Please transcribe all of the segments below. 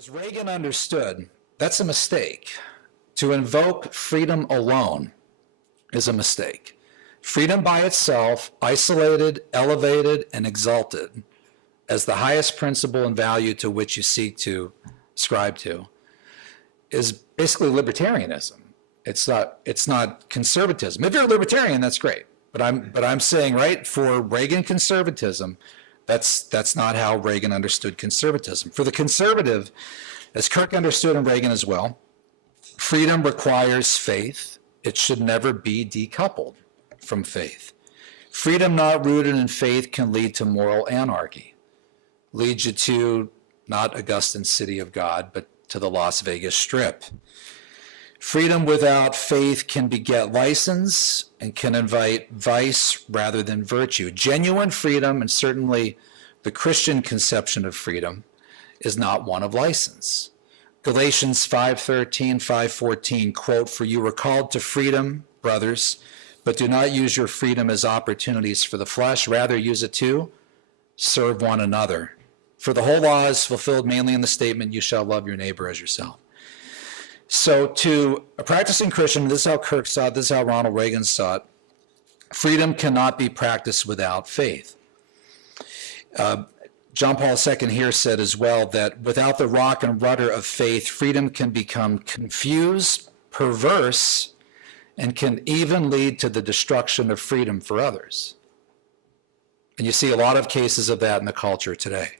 As Reagan understood, that's a mistake. To invoke freedom alone is a mistake. Freedom by itself, isolated, elevated, and exalted as the highest principle and value to which you seek to ascribe to, is basically libertarianism. It's not conservatism. If you're a libertarian, that's great. But I'm saying, right, for Reagan conservatism, that's not how Reagan understood conservatism. For the conservative, as Kirk understood in Reagan as well, freedom requires faith. It should never be decoupled from faith. Freedom not rooted in faith can lead to moral anarchy. Leads you to not Augustine's city of God, but to the Las Vegas Strip. Freedom without faith can beget license and can invite vice rather than virtue. Genuine freedom, and certainly the Christian conception of freedom, is not one of license. Galatians 5:13, 5:14, quote, "For you were called to freedom, brothers, but do not use your freedom as opportunities for the flesh. Rather use it to serve one another. For the whole law is fulfilled mainly in the statement, you shall love your neighbor as yourself." So to a practicing Christian, this is how Kirk saw it, this is how Ronald Reagan saw it, freedom cannot be practiced without faith. John Paul II here said as well that without the rock and rudder of faith, freedom can become confused, perverse, and can even lead to the destruction of freedom for others. And you see a lot of cases of that in the culture today,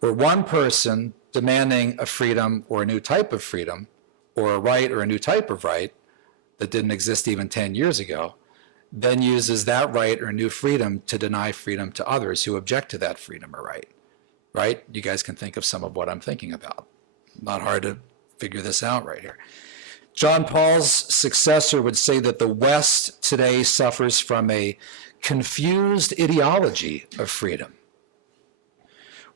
where one person demanding a freedom or a new type of freedom, or a right or a new type of right that didn't exist even 10 years ago, then uses that right or new freedom to deny freedom to others who object to that freedom or right. Right? You guys can think of some of what I'm thinking about. Not hard to figure this out right here. John Paul's successor would say that the West today suffers from a confused ideology of freedom,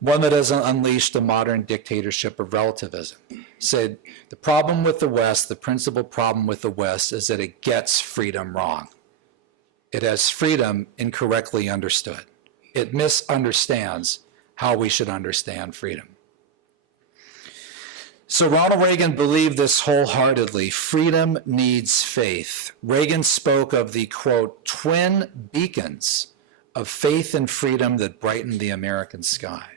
one that has unleashed a modern dictatorship of relativism. Said the problem with the West, the principal problem with the West, is that it gets freedom wrong. It has freedom incorrectly understood. It misunderstands how we should understand freedom. So Ronald Reagan believed this wholeheartedly. Freedom needs faith. Reagan spoke of the, quote, twin beacons of faith and freedom that brighten the American sky.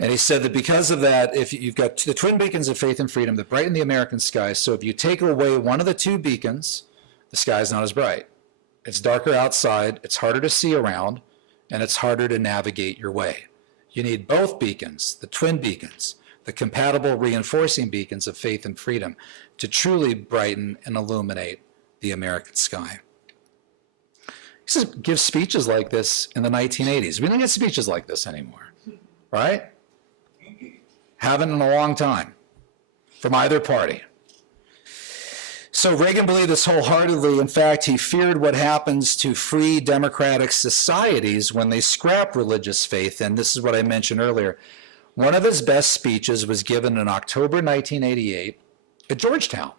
And he said that because of that, if you've got the twin beacons of faith and freedom that brighten the American sky, so if you take away one of the two beacons, the sky is not as bright. It's darker outside, it's harder to see around, and it's harder to navigate your way. You need both beacons, the twin beacons, the compatible reinforcing beacons of faith and freedom, to truly brighten and illuminate the American sky. He gives speeches like this in the 1980s. We don't get speeches like this anymore, right? Haven't in a long time from either party. So Reagan believed this wholeheartedly. In fact, he feared what happens to free democratic societies when they scrap religious faith. And this is what I mentioned earlier. One of his best speeches was given in October 1988 at Georgetown,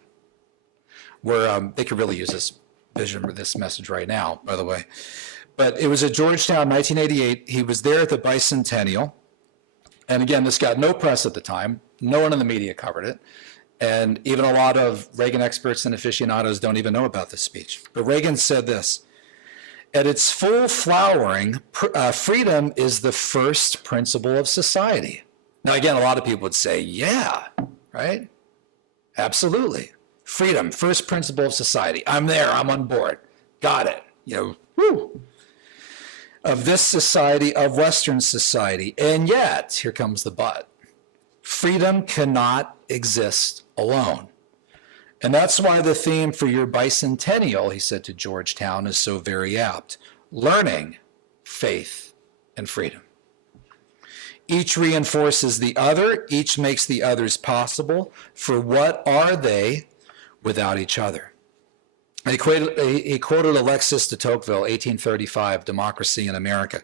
where they could really use this vision or this message right now, by the way. But it was at Georgetown, 1988. He was there at the bicentennial. And again, this got no press at the time. No one in the media covered it. And even a lot of Reagan experts and aficionados don't even know about this speech. But Reagan said this: at its full flowering, freedom is the first principle of society. Now, again, a lot of people would say, yeah, right? Absolutely. Freedom, first principle of society. I'm there, I'm on board. Got it. Woo. Of this society, of Western society. And yet, here comes the but. Freedom cannot exist alone. And that's why the theme for your bicentennial, he said to Georgetown, is so very apt. Learning, faith, and freedom. Each reinforces the other. Each makes the others possible. For what are they without each other? He quoted Alexis de Tocqueville, 1835, Democracy in America.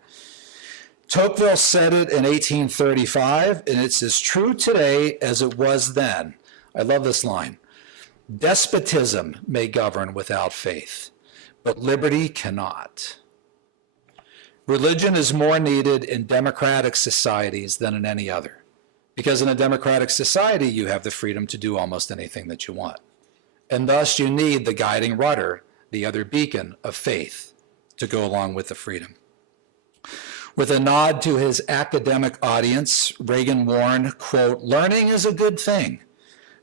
Tocqueville said it in 1835, and it's as true today as it was then. I love this line. Despotism may govern without faith, but liberty cannot. Religion is more needed in democratic societies than in any other. Because in a democratic society, you have the freedom to do almost anything that you want. And thus you need the guiding rudder, the other beacon of faith, to go along with the freedom. With a nod to his academic audience, Reagan warned, quote, "Learning is a good thing,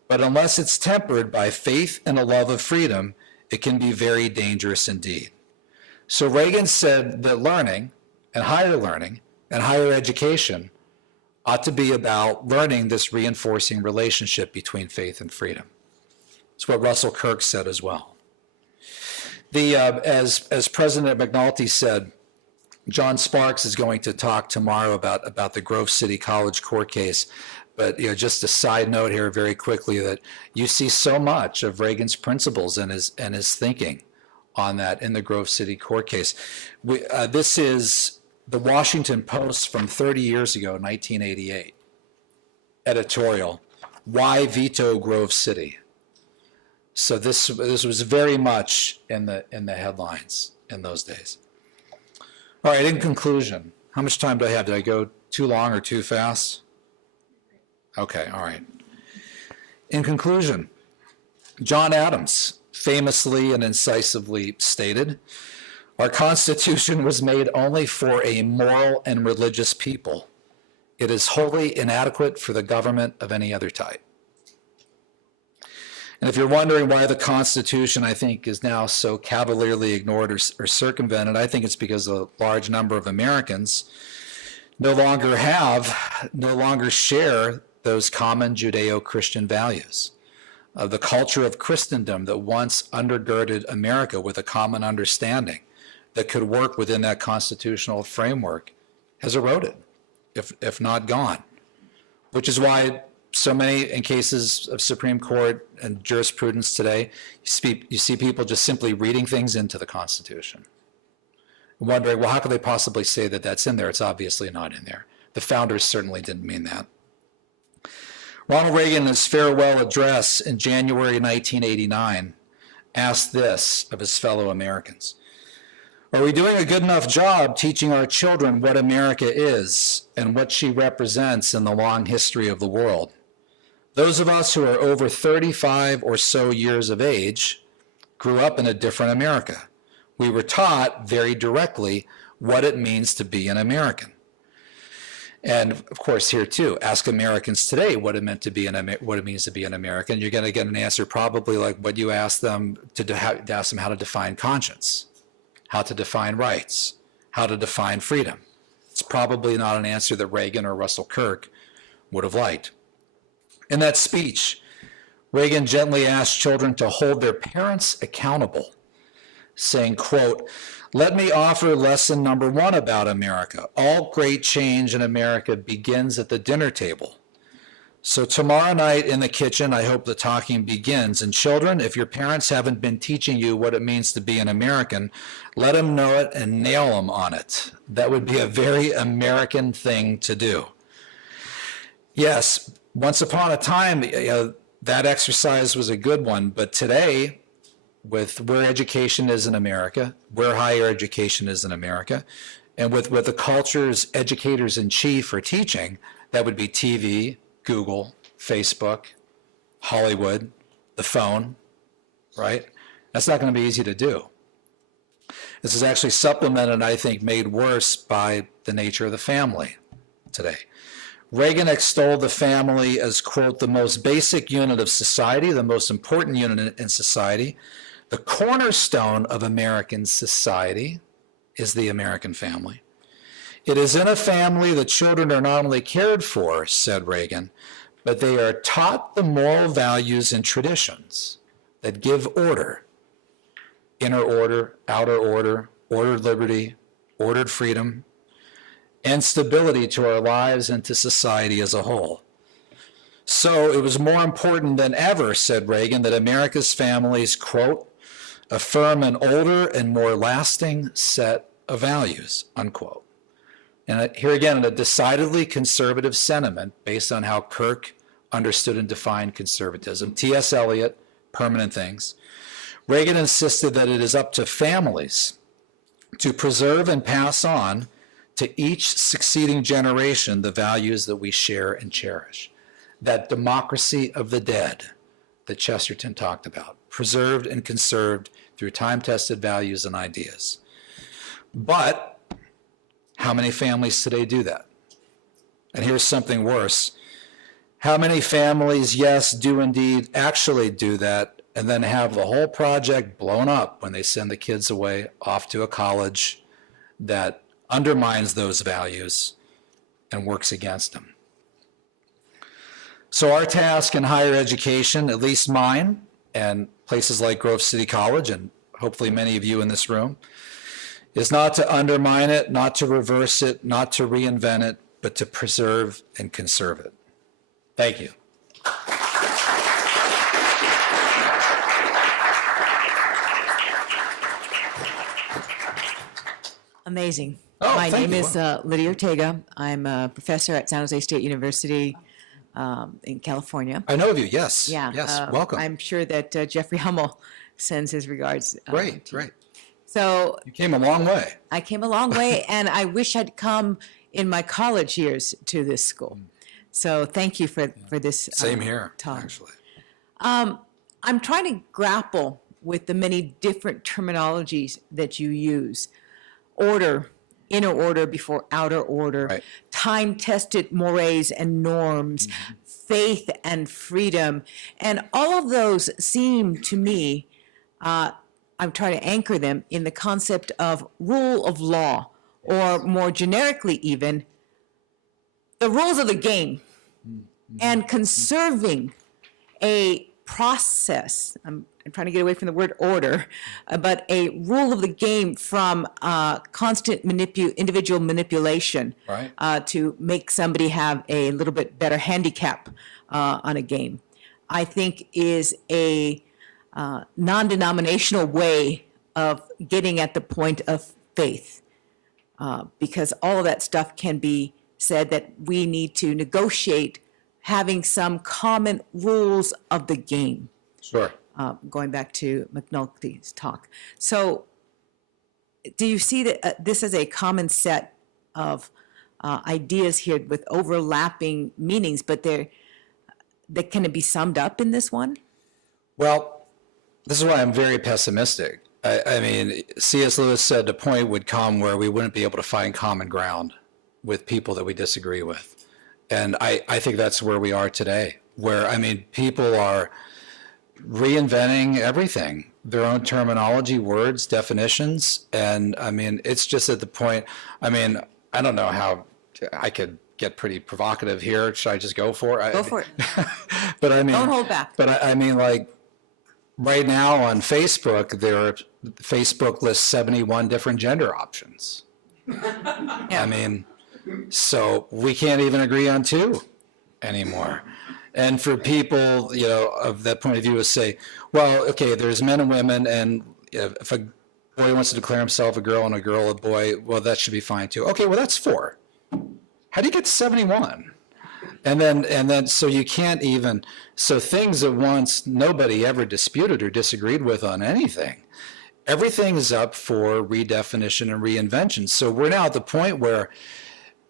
but unless it's tempered by faith and a love of freedom, it can be very dangerous indeed." So Reagan said that learning and higher education ought to be about learning this reinforcing relationship between faith and freedom. It's what Russell Kirk said as well. As President McNulty said, John Sparks is going to talk tomorrow about the Grove City College court case. But just a side note here very quickly, that you see so much of Reagan's principles and his thinking on that in the Grove City court case. This is the Washington Post from 30 years ago, 1988. Editorial, "Why Veto Grove City?" So this was very much in the headlines in those days. All right, in conclusion, how much time do I have? Did I go too long or too fast? Okay, all right. In conclusion, John Adams famously and incisively stated, "Our Constitution was made only for a moral and religious people. It is wholly inadequate for the government of any other type." And if you're wondering why the Constitution, I think, is now so cavalierly ignored or circumvented, I think it's because a large number of Americans no longer share those common Judeo-Christian values. The culture of Christendom that once undergirded America with a common understanding that could work within that constitutional framework has eroded, if not gone, which is why so many, in cases of Supreme Court and jurisprudence today, you see people just simply reading things into the Constitution, wondering, well, how could they possibly say that that's in there? It's obviously not in there. The founders certainly didn't mean that. Ronald Reagan, in his farewell address in January 1989, asked this of his fellow Americans: "Are we doing a good enough job teaching our children what America is and what she represents in the long history of the world? Those of us who are over 35 or so years of age grew up in a different America. We were taught very directly what it means to be an American." And of course, here too, ask Americans today what it means to be an American. You're going to get an answer probably like what you ask them ask them how to define conscience, how to define rights, how to define freedom. It's probably not an answer that Reagan or Russell Kirk would have liked. In that speech, Reagan gently asked children to hold their parents accountable, saying, quote, "Let me offer lesson number 1 about America. All great change in America begins at the dinner table. So tomorrow night in the kitchen, I hope the talking begins. And children, if your parents haven't been teaching you what it means to be an American, let them know it and nail them on it. That would be a very American thing to do." Yes, once upon a time, that exercise was a good one, but today, with where education is in America, where higher education is in America, and with the cultures educators in chief are teaching, that would be TV, Google, Facebook, Hollywood, the phone, right? That's not going to be easy to do. This is actually supplemented, I think, made worse by the nature of the family today. Reagan extolled the family as, quote, "the most basic unit of society, the most important unit in society. The cornerstone of American society is the American family. It is in a family that children are not only cared for," said Reagan, "but they are taught the moral values and traditions that give order, inner order, outer order, ordered liberty, ordered freedom, and stability to our lives and to society as a whole. So it was more important than ever," said Reagan, "that America's families, quote, affirm an older and more lasting set of values," unquote. And here again, a decidedly conservative sentiment based on how Kirk understood and defined conservatism. T.S. Eliot, Permanent Things. Reagan insisted that it is up to families to preserve and pass on to each succeeding generation the values that we share and cherish. That democracy of the dead that Chesterton talked about, preserved and conserved through time-tested values and ideas. But how many families today do that? And here's something worse. How many families, yes, do indeed actually do that, and then have the whole project blown up when they send the kids away off to a college that undermines those values and works against them? So our task in higher education, at least mine, and places like Grove City College, and hopefully many of you in this room, is not to undermine it, not to reverse it, not to reinvent it, but to preserve and conserve it. Thank you. Amazing. Oh, My thank name you. is Lydia Ortega. I'm a professor at San Jose State University in California. I know of you, yes. Yeah. Yes, welcome. I'm sure that Jeffrey Hummel sends his regards. Great, to you. great. So You came a long way. I came a long way, and I wish I'd come in my college years to this school. So thank you for this Same here, talk. actually. I'm trying to grapple with the many different terminologies that you use. Order, inner order before outer order, Right. time-tested mores and norms, faith and freedom. And all of those seem to me, I'm trying to anchor them in the concept of rule of law, or more generically even, the rules of the game, and conserving a process. I'm trying to get away from the word order, but a rule of the game from constant individual manipulation, Right. to make somebody have a little bit better handicap on a game, I think is a non-denominational way of getting at the point of faith, because all of that stuff can be said that we need to negotiate having some common rules of the game, Sure. going back to McNulty's talk. So do you see that this is a common set of ideas here with overlapping meanings, but that can it be summed up in this one? Well, this is why I'm very pessimistic. I mean, C.S. Lewis said the point would come where we wouldn't be able to find common ground with people that we disagree with. And I think that's where we are today, where, I mean, people are reinventing everything, their own terminology, words, definitions. And I mean, it's just at the point, I mean, I don't know how I could get pretty provocative here. Should I just go for it? Go for it. But I mean, Don't hold back. But I mean, like, right now on Facebook lists 71 different gender options. Yeah. I mean, so we can't even agree on two anymore. And for people, you know, of that point of view, is say, well, okay, there's men and women, and if a boy wants to declare himself a girl and a girl a boy, well, that should be fine too. Okay, well, that's 4. How do you get to 71? And then, so you can't even, so things that once nobody ever disputed or disagreed with on anything, everything is up for redefinition and reinvention. So we're now at the point where,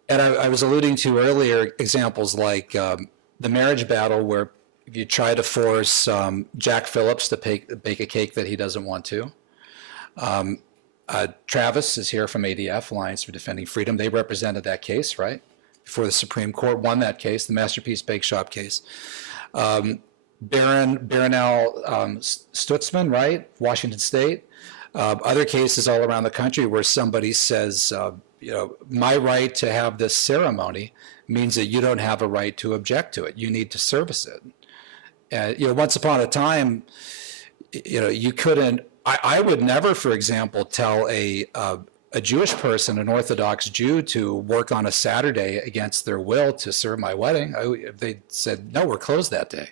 and I was alluding to earlier examples like the marriage battle, where if you try to force Jack Phillips to bake a cake that he doesn't want to. Travis is here from ADF, Alliance for Defending Freedom. They represented that case, right? Before the Supreme Court, won that case, the Masterpiece Bake Shop case. Barronell Stutzman, right? Washington State. Other cases all around the country where somebody says, you know, my right to have this ceremony means that you don't have a right to object to it. You need to service it. And, you know, once upon a time, you know, you couldn't, I would never, for example, tell a Jewish person, an Orthodox Jew, to work on a Saturday against their will to serve my wedding. If they said, no, we're closed that day,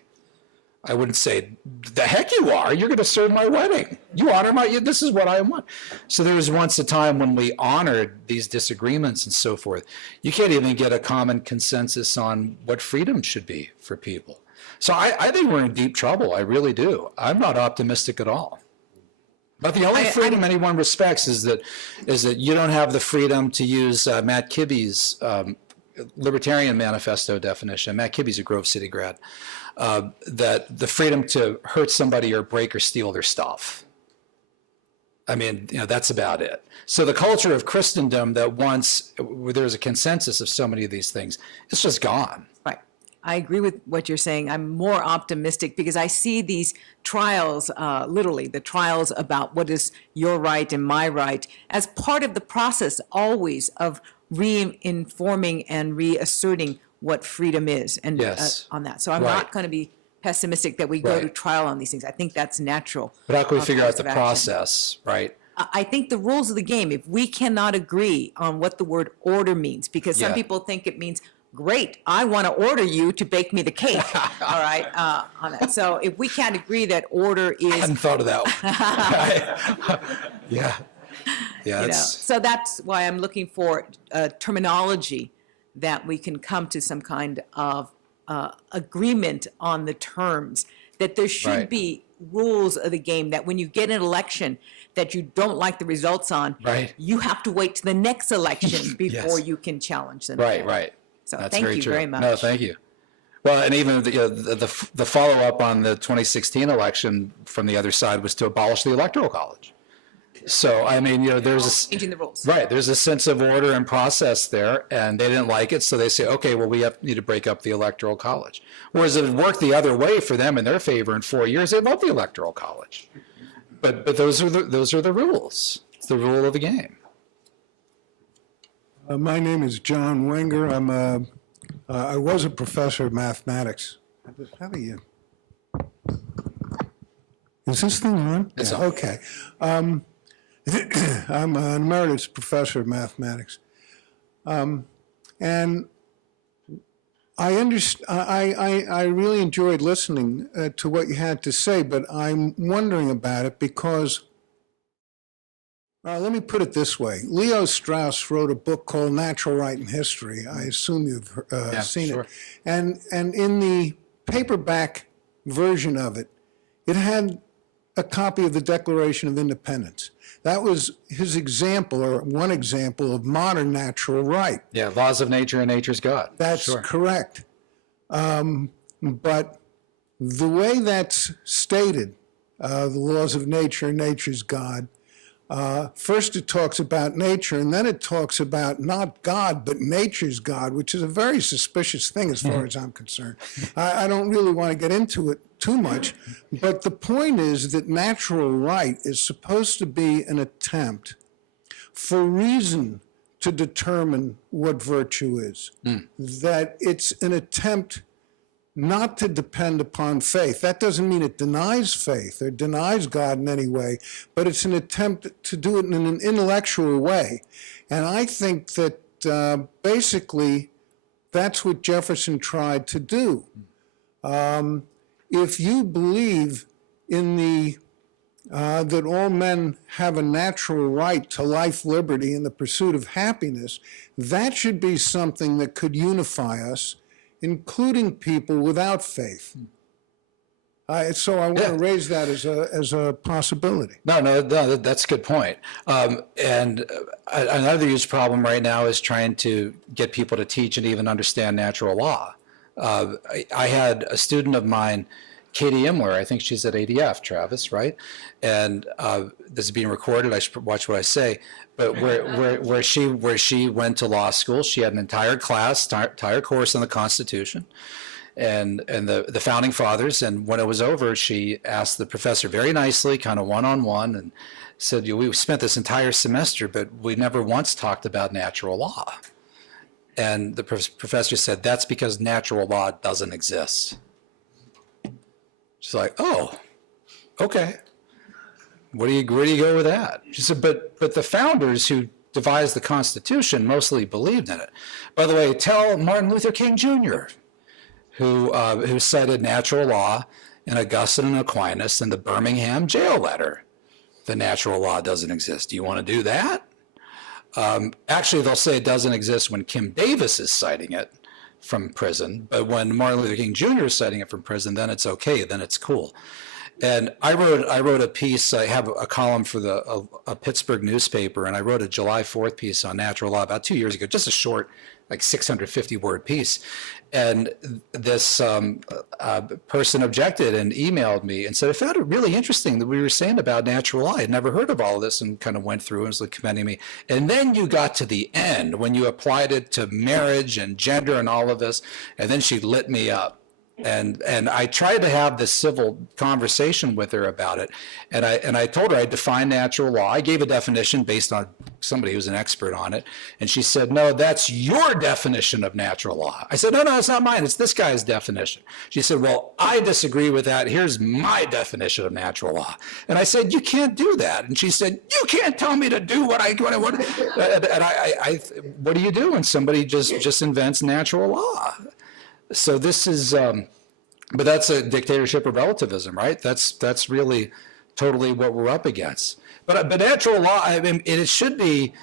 I wouldn't say, the heck you are, you're going to serve my wedding. You honor this is what I want. So there was once a time when we honored these disagreements and so forth. You can't even get a common consensus on what freedom should be for people. So I think we're in deep trouble. I really do. I'm not optimistic at all. But the only freedom anyone respects is that you don't have the freedom to use Matt Kibbe's Libertarian Manifesto definition. Matt Kibbe's a Grove City grad. That the freedom to hurt somebody or break or steal their stuff. I mean, that's about it. So the culture of Christendom that once there's a consensus of so many of these things, it's just gone. Right. I agree with what you're saying. I'm more optimistic because I see these trials, literally the trials about what is your right and my right, as part of the process always of reinforming and reasserting what freedom is and Yes. On that. So I'm Right. not going to be pessimistic that we go Right. to trial on these things. I think that's natural. But how can we figure out course the of action. process, right? I think the rules of the game, if we cannot agree on what the word order means, because some Yeah. people think it means, great, I want to order you to bake me the cake, all right, on that. So if we can't agree that order I is, hadn't thought of that one. Yeah. Yeah, it's, so that's why I'm looking for terminology that we can come to some kind of agreement on the terms, that there should Right. be rules of the game, that when you get an election that you don't like the results on, Right. you have to wait to the next election before Yes. you can challenge them. right, again. right. So That's thank very you true. very much. No, thank you. Well, and even the follow-up on the 2016 election from the other side was to abolish the Electoral College. So, I mean, there's a, Changing the rules. right, there's a sense of order and process there, and they didn't like it, so they say, okay, well, we need to break up the Electoral College. Whereas it worked the other way for them in their favor in 4 years, they loved the Electoral College. But those are the rules. It's the rule of the game. My name is John Wenger. I was a professor of mathematics. How do you? Is this thing on? It's Yeah, on. okay. I'm an emeritus professor of mathematics, and I really enjoyed listening to what you had to say, but I'm wondering about it because. Let me put it this way. Leo Strauss wrote a book called Natural Right and History. I assume you've seen sure. it. And in the paperback version of it, it had a copy of the Declaration of Independence. That was his example, or one example, of modern natural right. Yeah, laws of nature and nature's God. That's Sure. correct. But the way that's stated, the laws of nature and nature's God, first it talks about nature, and then it talks about not God, but nature's God, which is a very suspicious thing as far as I'm concerned. I don't really want to get into it too much, but the point is that natural right is supposed to be an attempt for reason to determine what virtue is. That it's an attempt not to depend upon faith. That doesn't mean it denies faith or denies God in any way, but it's an attempt to do it in an intellectual way. And I think that basically that's what Jefferson tried to do. If you believe in that all men have a natural right to life, liberty, and the pursuit of happiness, that should be something that could unify us, including people without faith. So I want to raise that as a possibility. No, that's a good point. And another huge problem right now is trying to get people to teach and even understand natural law. I had a student of mine, Katie Imler, I think she's at ADF, Travis, right? And this is being recorded, I should watch what I say. But where she went to law school, she had an entire class, entire course on the Constitution and the Founding Fathers. And when it was over, she asked the professor very nicely, kind of one-on-one, and said, we spent this entire semester, but we never once talked about natural law. And the professor said, that's because natural law doesn't exist. She's like, oh, okay. Where do you go with that? She said, but the founders who devised the Constitution mostly believed in it. By the way, tell Martin Luther King Jr., who cited natural law in Augustine and Aquinas in the Birmingham jail letter. The natural law doesn't exist. Do you want to do that? Actually, they'll say it doesn't exist when Kim Davis is citing it from prison, but when Martin Luther King Jr. is citing it from prison, then it's okay, then it's cool. And I wrote a piece. I have a column for a Pittsburgh newspaper, and I wrote a July 4th piece on natural law about 2 years ago, just a short, like 650-word piece. And this person objected and emailed me and said, I found it really interesting that we were saying about natural law. I had never heard of all of this, and kind of went through and was like commending me. And then you got to the end when you applied it to marriage and gender and all of this, and then she lit me up. And I tried to have this civil conversation with her about it, and I told her I defined natural law. I gave a definition based on somebody who's an expert on it, and she said, "No, that's your definition of natural law." I said, "No, it's not mine. It's this guy's definition." She said, "Well, I disagree with that. Here's my definition of natural law." And I said, "You can't do that." And she said, "You can't tell me to do what I want." And I what do you do when somebody just invents natural law? So this is, but that's a dictatorship of relativism, right? That's really totally what we're up against. But natural law, I mean, it should be,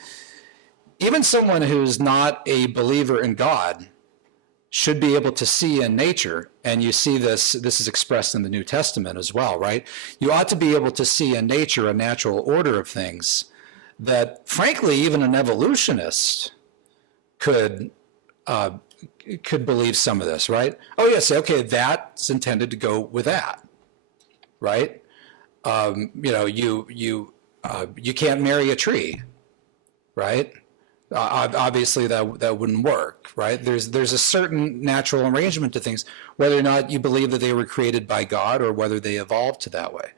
even someone who's not a believer in God should be able to see in nature, and you see this is expressed in the New Testament as well, right? You ought to be able to see in nature a natural order of things that, frankly, even an evolutionist could believe some of this, right? Oh yes, okay, that's intended to go with that, right? You can't marry a tree, right? Obviously that wouldn't work, right? There's a certain natural arrangement to things, whether or not you believe that they were created by God or whether they evolved to that way.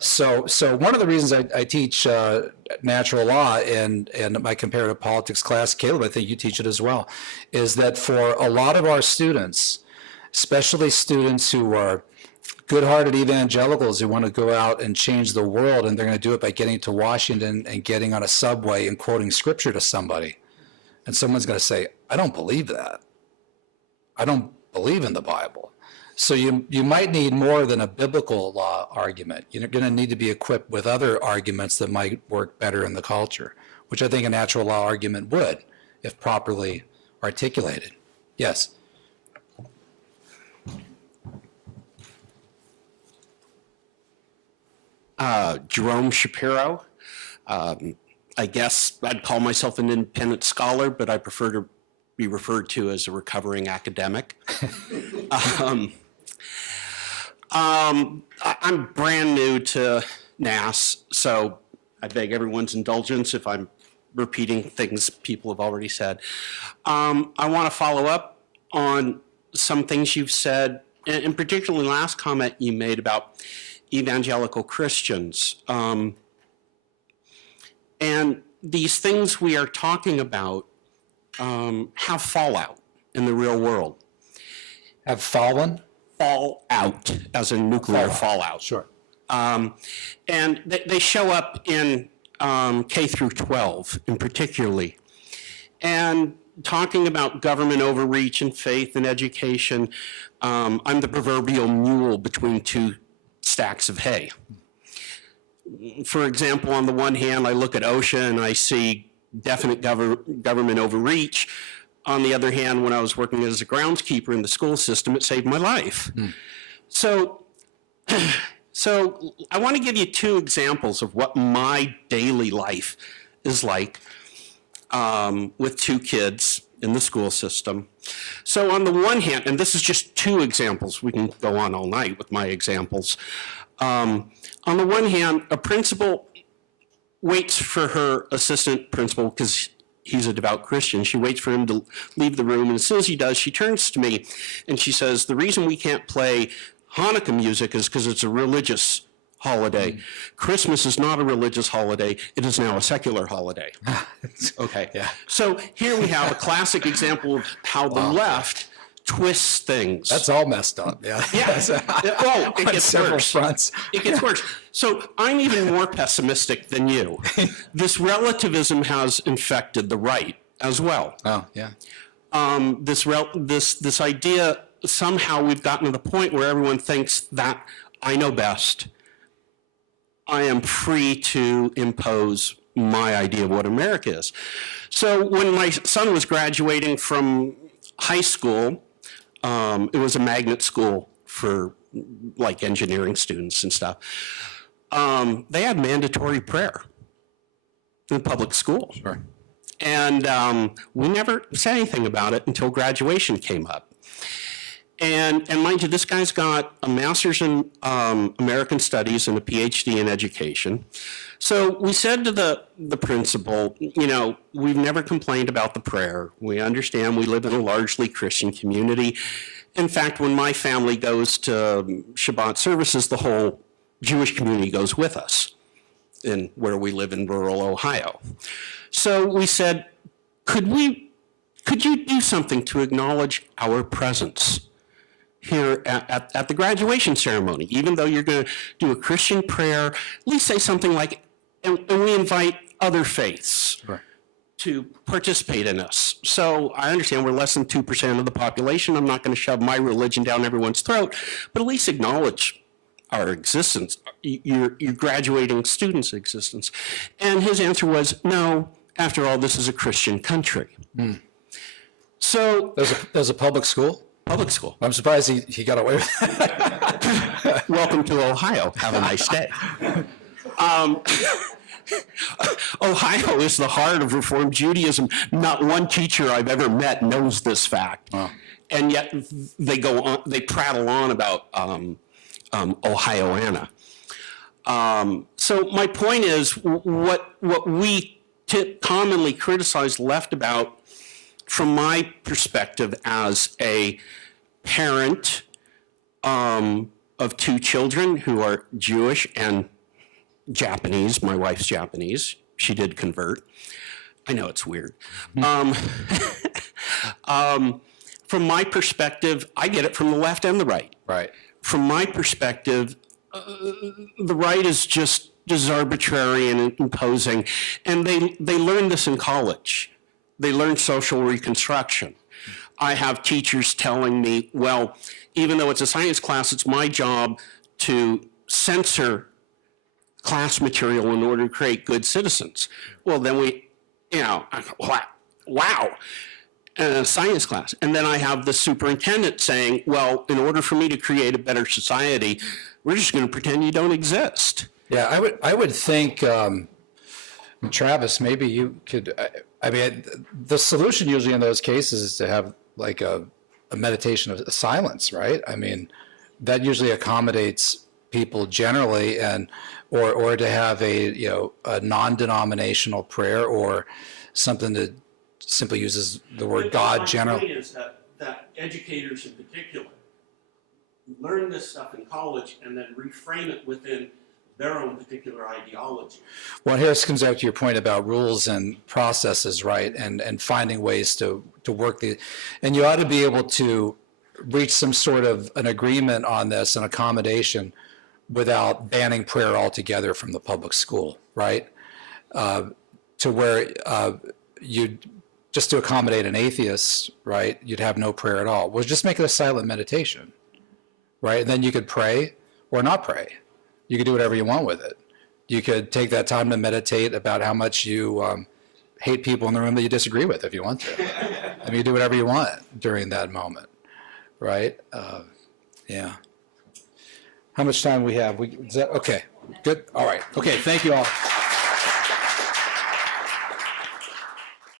So one of the reasons I teach natural law in my comparative politics class, Caleb, I think you teach it as well, is that for a lot of our students, especially students who are good-hearted evangelicals who want to go out and change the world, and they're going to do it by getting to Washington and getting on a subway and quoting scripture to somebody, and someone's going to say, "I don't believe that. I don't believe in the Bible." So you might need more than a biblical law argument. You're going to need to be equipped with other arguments that might work better in the culture, which I think a natural law argument would, if properly articulated. Yes? Jerome Shapiro. I guess I'd call myself an independent scholar, but I prefer to be referred to as a recovering academic. I'm brand new to NAS, so I beg everyone's indulgence if I'm repeating things people have already said. I want to follow up on some things you've said, and particularly last comment you made about evangelical Christians. And these things we are talking about have fallout in the real world. Have fallen? Fallout, as in nuclear fallout. Sure. And they show up in K through 12 in particularly. And talking about government overreach and faith and education, I'm the proverbial mule between two stacks of hay. For example, on the one hand, I look at OSHA and I see definite government overreach. On the other hand, when I was working as a groundskeeper in the school system, it saved my life. So I want to give you two examples of what my daily life is like with two kids in the school system. So on the one hand, and this is just two examples, we can go on all night with my examples. On the one hand, a principal waits for her assistant principal, because he's a devout Christian. She waits for him to leave the room, and as soon as he does, she turns to me and she says, "The reason we can't play Hanukkah music is because it's a religious holiday. Christmas is not a religious holiday. It is now a secular holiday." Okay. Yeah. So here we have a classic example of how the left twists things. That's all messed up. Yeah. Yeah. Well, it On gets several worse. fronts. It gets worse. So I'm even more pessimistic than you. This relativism has infected the right as well. Oh, yeah. This idea, somehow we've gotten to the point where everyone thinks that I know best. I am free to impose my idea of what America is. So when my son was graduating from high school, it was a magnet school for like engineering students and stuff, they had mandatory prayer in public school. Sure. And we never said anything about it until graduation came up. And mind you, this guy's got a master's in American Studies and a PhD in education. So we said to the principal, you know, we've never complained about the prayer. We understand we live in a largely Christian community. In fact, when my family goes to Shabbat services, the whole Jewish community goes with us in where we live in rural Ohio. So we said, could you do something to acknowledge our presence here at the graduation ceremony? Even though you're going to do a Christian prayer, at least say something like, and we invite other faiths to participate in us. So I understand we're less than 2% of the population. I'm not going to shove my religion down everyone's throat, but at least acknowledge our existence, your graduating students' existence. And his answer was, no, after all, this is a Christian country. So There's a public school? public school. I'm surprised he got away with that. Welcome to Ohio. Have a nice day. Ohio is the heart of Reformed Judaism. Not one teacher I've ever met knows this fact. Wow. And yet they go on, they prattle on about Ohioana. So my point is, what we commonly criticize left about, from my perspective as a parent of two children who are Jewish and Japanese, my wife's Japanese, she did convert. I know it's weird. From my perspective, I get it from the left and the right. Right. From my perspective, the right is just arbitrary and imposing, and they learn this in college. They learn social reconstruction. I have teachers telling me, well, even though it's a science class, it's my job to censor class material in order to create good citizens. Well, then we, you know, wow, science class. And then I have the superintendent saying, well, in order for me to create a better society, we're just going to pretend you don't exist. Yeah, I would think, Travis, maybe you could, I mean, the solution usually in those cases is to have like a meditation of silence, right? I mean, that usually accommodates people generally, and or to have a non-denominational prayer, or something that simply uses the word God generally. My point is that educators in particular learn this stuff in college and then reframe it within their own particular ideology. Well, here comes back to your point about rules and processes, right? And finding ways to work the, and you ought to be able to reach some sort of an agreement on this, an accommodation, without banning prayer altogether from the public school, right? To where you'd, just to accommodate an atheist, right, you'd have no prayer at all. Well, just make it a silent meditation, right? And then you could pray or not pray. You could do whatever you want with it. You could take that time to meditate about how much you hate people in the room that you disagree with if you want to. I mean, you do whatever you want during that moment, right? Yeah. How much time we have? Is that okay? Good. All right. Okay. Thank you all.